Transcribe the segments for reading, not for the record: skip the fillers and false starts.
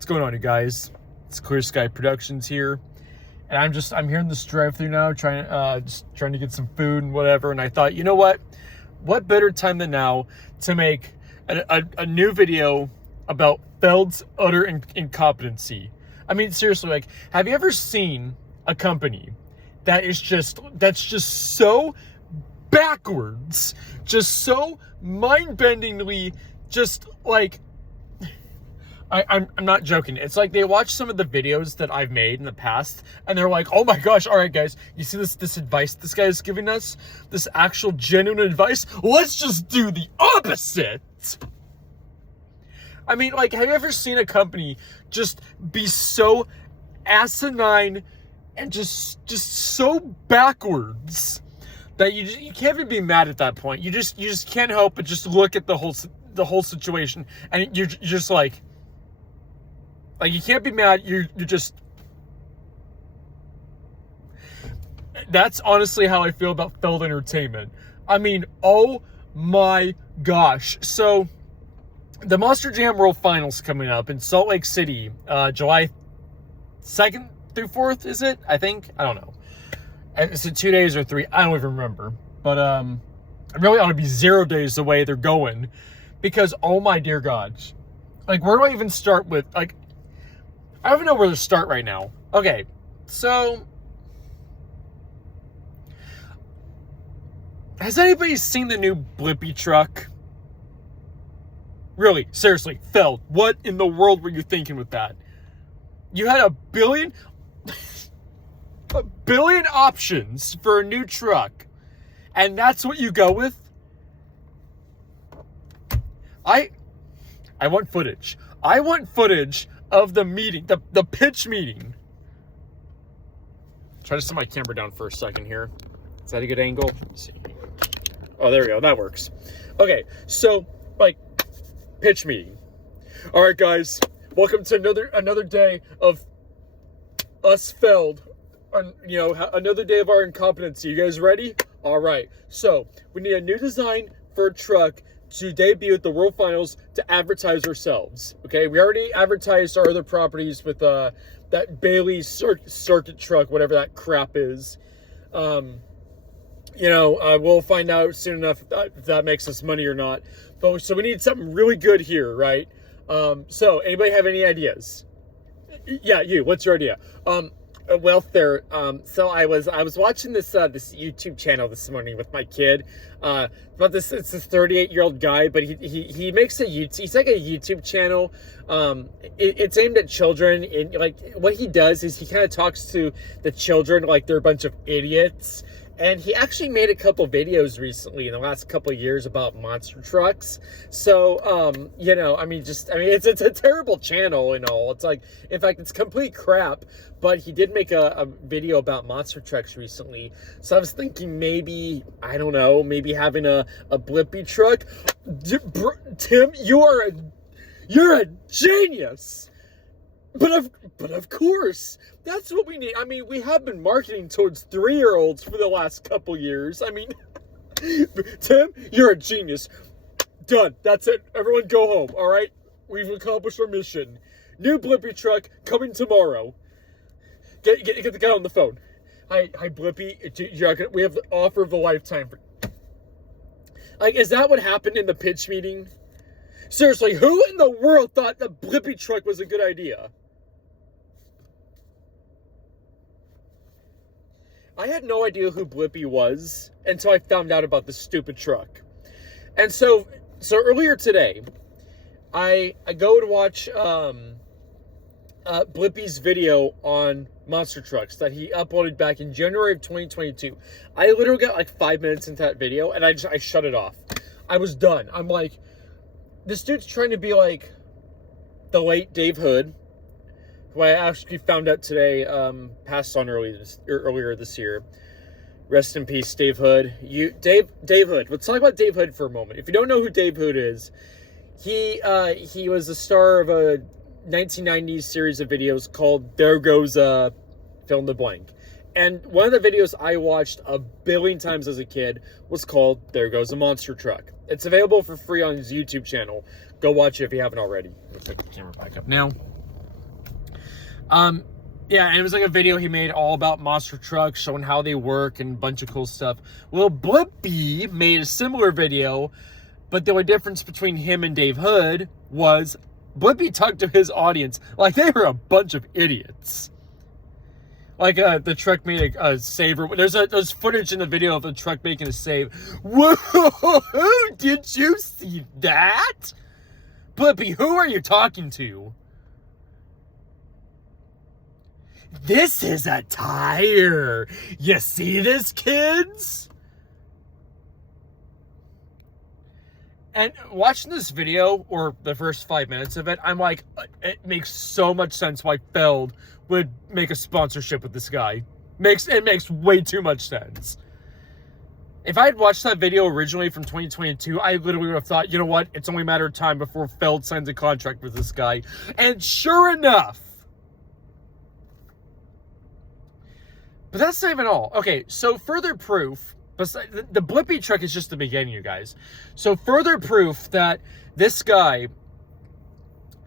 What's going on, you guys? It's Clear Sky Productions here, and I'm here in this drive-thru now, trying to get some food and whatever. And I thought, you know what better time than now to make a new video about FELD'S utter incompetency. I mean, seriously, like, have you ever seen a company that's just so backwards, just so mind-bendingly, just like, I'm not joking. It's like they watch some of the videos that I've made in the past, and they're like, oh my gosh, all right, guys, you see this advice this guy is giving us? This actual genuine advice? Let's just do the opposite. I mean, like, have you ever seen a company just be so asinine and just so backwards that you can't even be mad at that point? You just can't help but just look at the whole situation, and you're just like you can't be mad. You're just. That's honestly how I feel about Feld Entertainment. I mean, oh my gosh. So the Monster Jam World Finals coming up in Salt Lake City, July 2nd through 4th, is it? I think. I don't know. Is it 2 days or 3? I don't even remember. But it really ought to be 0 days the way they're going, because oh my dear God, like, where do I even start with? Like, I don't even know where to start right now. Okay, so has anybody seen the new Blippy truck? Really, seriously, Feld, what in the world were you thinking with that? You had a billion options for a new truck, and that's what you go with? I want footage. I want footage of the meeting, the pitch meeting. Try to set my camera down for a second here. Is that a good angle? Let's see. Oh, there we go. That works. Okay, so, like, pitch meeting. All right, guys. Welcome to another day of us Feld. Another day of our incompetency. You guys ready? All right. So, we need a new design for a truck to debut at the World Finals to advertise ourselves. Okay, we already advertised our other properties with that Bailey circuit truck, whatever that crap is. We'll find out soon enough if that makes us money or not. But so we need something really good here, right? So anybody have any ideas? Yeah, you. What's your idea? So I was watching this YouTube channel this morning with my kid. It's this 38-year-old guy, but he makes he's like a YouTube channel. It's aimed at children, and like what he does is he kind of talks to the children like they're a bunch of idiots. And he actually made a couple videos recently in the last couple of years about monster trucks. So, it's a terrible channel and all. It's like, in fact, it's complete crap. But he did make a video about monster trucks recently. So I was thinking maybe having a Blippy truck. Tim, you're a genius. But of course, that's what we need. I mean, we have been marketing towards 3-year-olds for the last couple years. I mean, Tim, you're a genius. Done. That's it. Everyone go home, all right? We've accomplished our mission. New Blippy truck coming tomorrow. Get the guy on the phone. Hi, Blippy. We have the offer of a lifetime. Like, is that what happened in the pitch meeting? Seriously, who in the world thought the Blippy truck was a good idea? I had no idea who Blippy was until I found out about this stupid truck. And so earlier today, I go to watch Blippy's video on monster trucks that he uploaded back in January of 2022. I literally got like 5 minutes into that video, and I shut it off. I was done. I'm like, this dude's trying to be like the late Dave Hood, who I actually found out today passed on earlier this year. Rest in peace, Dave Hood. Dave Hood. Let's talk about Dave Hood for a moment. If you don't know who Dave Hood is, he was the star of a 1990s series of videos called There Goes Fill in the Blank. And one of the videos I watched a billion times as a kid was called There Goes a Monster Truck. It's available for free on his YouTube channel. Go watch it if you haven't already. Let's pick the camera back up now. Yeah, and it was like a video he made all about monster trucks, showing how they work and a bunch of cool stuff. Well, Blippy made a similar video, but the only difference between him and Dave Hood was Blippy talked to his audience like they were a bunch of idiots. Like the truck made a save. There's footage in the video of the truck making a save. Whoa! Did you see that? Blippy, who are you talking to? This is a tire. You see this, kids? And watching this video, or the first 5 minutes of it, I'm like, it makes so much sense why Feld would make a sponsorship with this guy. It makes way too much sense. If I had watched that video originally from 2022, I literally would have thought, you know what? It's only a matter of time before Feld signs a contract with this guy. And sure enough, but that's not even all. Okay, so further proof, the Blippy truck is just the beginning, you guys. So further proof that this guy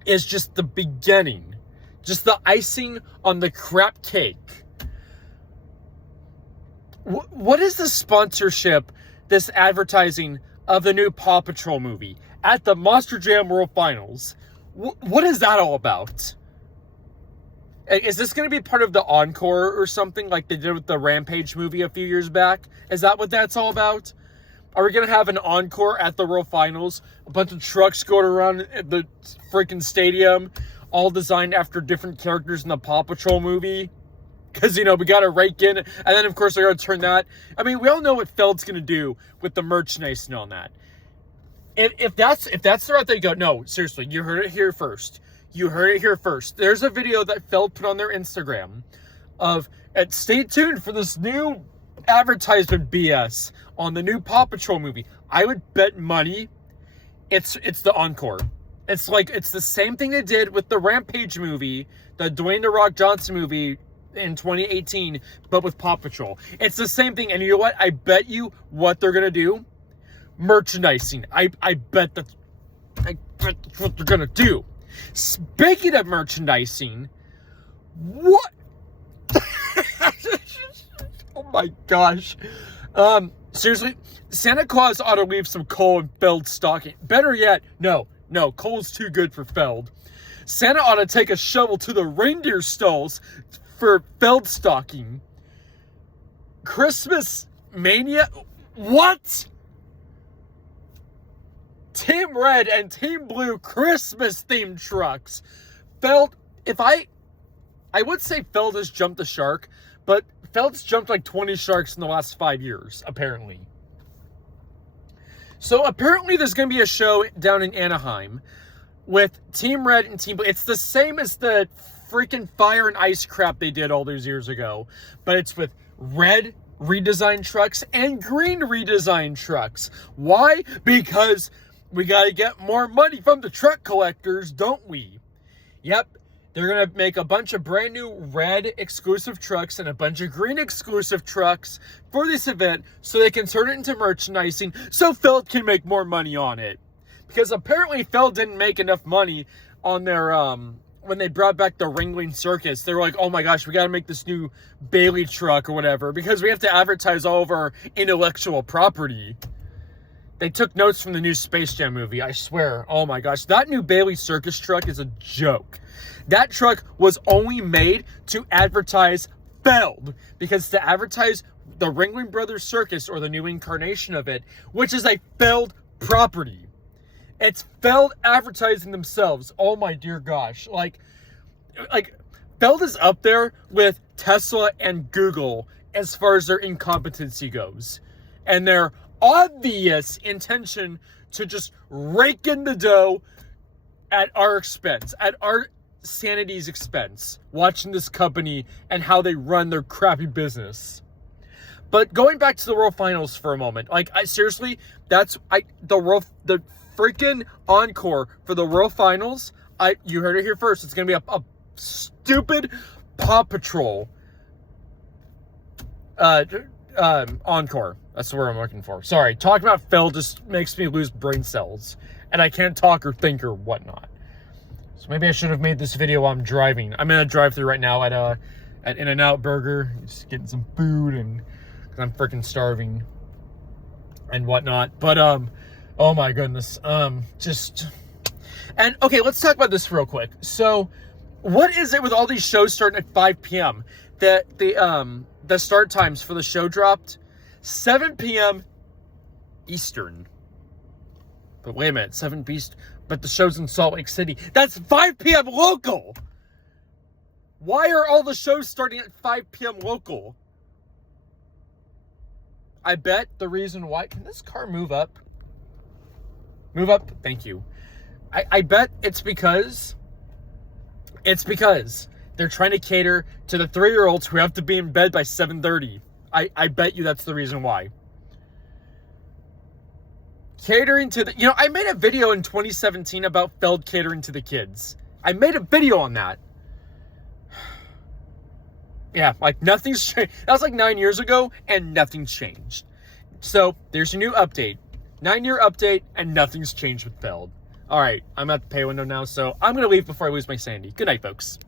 is just the beginning, just the icing on the crap cake. What is the sponsorship, this advertising of the new Paw Patrol movie at the Monster Jam World Finals? What is that all about? Is this going to be part of the encore or something like they did with the Rampage movie a few years back? Is that what that's all about? Are we going to have an encore at the World Finals? A bunch of trucks going around the freaking stadium, all designed after different characters in the Paw Patrol movie? Because, you know, we got to rake in. And then, of course, they're going to turn that. I mean, we all know what Feld's going to do with the merchandise and all that. If that's the route they go, no, seriously, you heard it here first. You heard it here first. There's a video that Feld put on their Instagram of, and stay tuned for this new advertisement BS on the new Paw Patrol movie. I would bet money it's the encore. It's the same thing they did with the Rampage movie, the Dwayne "The Rock" Johnson movie in 2018, but with Paw Patrol. It's the same thing, and you know what? I bet you what they're gonna do? Merchandising. I bet that's what they're gonna do. Speaking of merchandising, what? Oh my gosh. Seriously, Santa Claus ought to leave some coal in Feld's stocking. Better yet, no, coal's too good for Feld. Santa ought to take a shovel to the reindeer stalls for Feld stocking. Christmas mania? What? Team Red and Team Blue Christmas themed trucks. Feld, I would say Feld has jumped the shark, but Feld's jumped like 20 sharks in the last 5 years, apparently. So apparently there's going to be a show down in Anaheim with Team Red and Team Blue. It's the same as the freaking fire and ice crap they did all those years ago, but it's with red redesigned trucks and green redesigned trucks. Why? Because we got to get more money from the truck collectors, don't we? Yep. They're going to make a bunch of brand new red exclusive trucks and a bunch of green exclusive trucks for this event so they can turn it into merchandising so Feld can make more money on it. Because apparently Feld didn't make enough money on their, when they brought back the Ringling Circus. They were like, oh my gosh, we got to make this new Bailey truck or whatever because we have to advertise all of our intellectual property. They took notes from the new Space Jam movie, I swear. Oh my gosh, that new Bailey Circus truck is a joke. That truck was only made to advertise Feld, because to advertise the Ringling Brothers Circus, or the new incarnation of it, which is a Feld property. It's Feld advertising themselves. Oh my dear gosh. Like Feld is up there with Tesla and Google as far as their incompetency goes. And their obvious intention to just rake in the dough at our expense, at our sanity's expense, watching this company and how they run their crappy business. But going back to the World Finals for a moment, seriously, the freaking encore for the World Finals, you heard it here first, it's gonna be a stupid Paw Patrol encore. That's the word I'm looking for. Sorry, talking about Feld just makes me lose brain cells, and I can't talk or think or whatnot. So maybe I should have made this video while I'm driving. I'm in a drive-thru right now at In-N-Out Burger, just getting some food, and because I'm freaking starving and whatnot. But oh my goodness, and okay, let's talk about this real quick. So, what is it with all these shows starting at 5 p.m. that the start times for the show dropped 7 p.m. Eastern? But wait a minute, 7 Eastern. But the show's in Salt Lake City. That's 5 p.m. local. Why are all the shows starting at 5 p.m. local? I bet the reason why... Can this car move up? Move up? Thank you. I bet it's because they're trying to cater to the 3-year-olds who have to be in bed by 7:30. I bet you that's the reason why. Catering to the... You know, I made a video in 2017 about Feld catering to the kids. I made a video on that. Yeah, like nothing's changed. That was like 9 years ago, and nothing's changed. So, there's your new update. 9-year update, and nothing's changed with Feld. Alright, I'm at the pay window now, so I'm going to leave before I lose my sanity. Good night, folks.